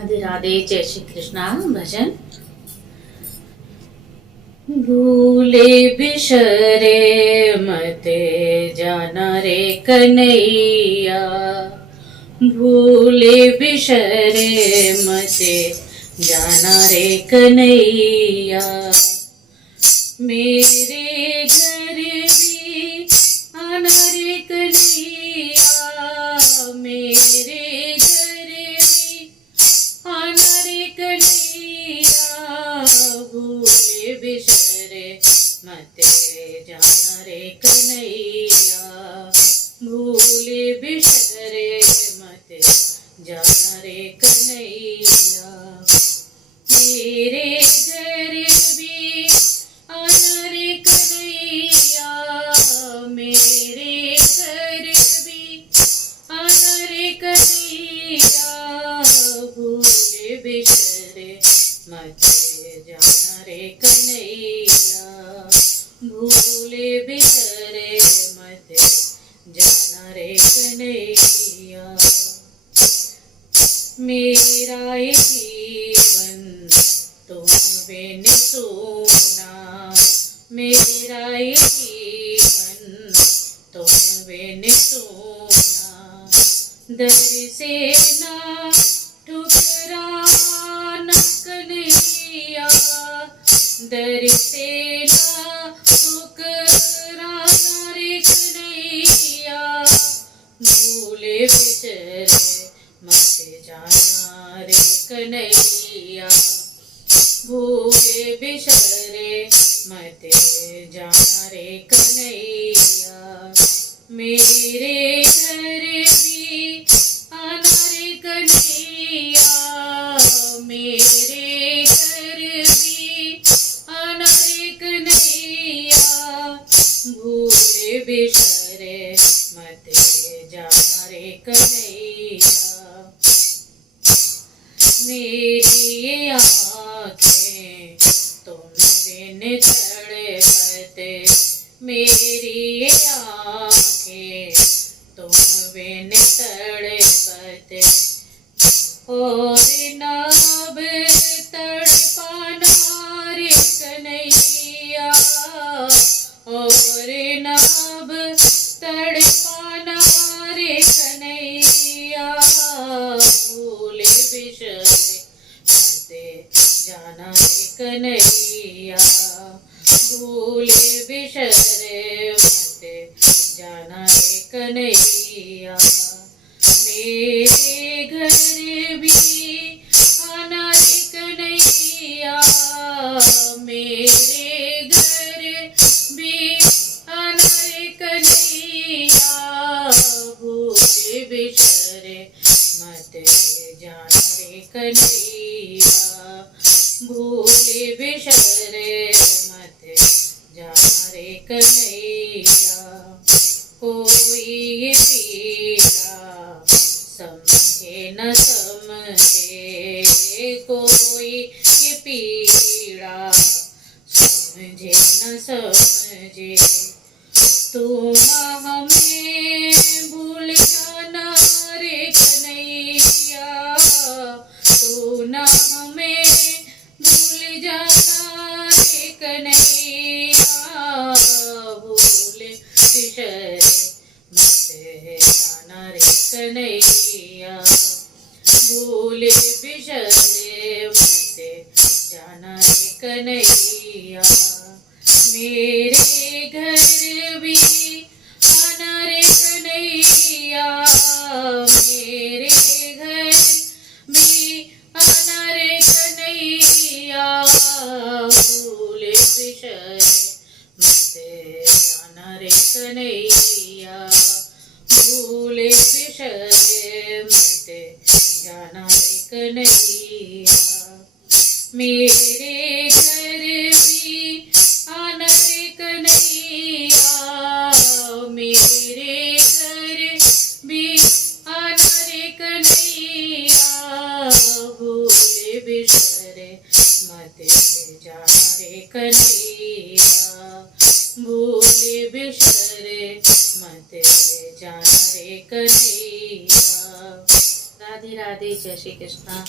राधे राधे। जय श्री कृष्णा। भजन। भूले बिसरे मते जाना रे कन्हैया, भूले बिसरे मते जाना रे कन्हैया। मेरे घर भी आना रे कन्हैया, मेरे घर भी आना रे कन्हैया। भूले बिसरे मते जाना रे कन्हैया, भूले बिसरे मते जाना रे कन्हैया। मेरे घर भी आना रे कन्हैया, मेरे घर भी आना रे कन्हैया। भूले बिसरे मते जाना रे कन्हैया, भूले बिसरे मते जाना रे कन्हैया। मेरा ये जीवन तुम बिन सोना, मेरा ये जीवन तुम बिन सोना। दर से ना ठुकराना कन्हैया, दर से ना ठुकराना रे कन्हैया। भूले बिसरे मते जाना रे कन्हैया, भूले बिसरे मते जाना रे कन्हैया। मेरे घर भी आना रे कन्हैया, मेरे घर भी आना रे कन्हैया। भूले बिसरे मते जाना रे कन्हैया। मेरी आँखें तुम बिन तड़पते, मेरी आँखें तुम बिन तड़पते। और नब तड़पाना रे कन्हैया, और नब तड़पाना रे कन्हैया। भूले बिसरे मते जाना रे कन्हैया, भूले बिसरे मते जाना रे कन्हैया। मेरे घर भी आना रे कन्हैया, मेरे घर भी आना रे कन्हैया। भूले बिसरे मते जाना रे कन्हैया, भूले बिसरे मते जाना रे कन्हैया। कोई पीड़ा समझे न समझे, कोई ये पीड़ा समझे न समझे। तू ना हमें भूल जाना रे कन्हैया, तू ना हमें भूल जाना रे कन्हैया। भूले बिसरे मते जाना रे कन्हैया, भूले बिसरे मते जाना रे कन्हैया। मेरे घर भी आना रे कन्हैया, मेरे घर भी आना रे कन्हैया। भूले बिसरे मते जाना रे कन्हैया, भूले बिसरे मते जाना रे कन्हैया। मेरे घर भी आना रे कन्हैया, मेरे घर भी आना रे कन्हैया। भूले बिसरे मते जाना रे कन्हैया, भूले बिसरे मते जाना रे कन्हैया। राधे राधे। जय श्री कृष्णा।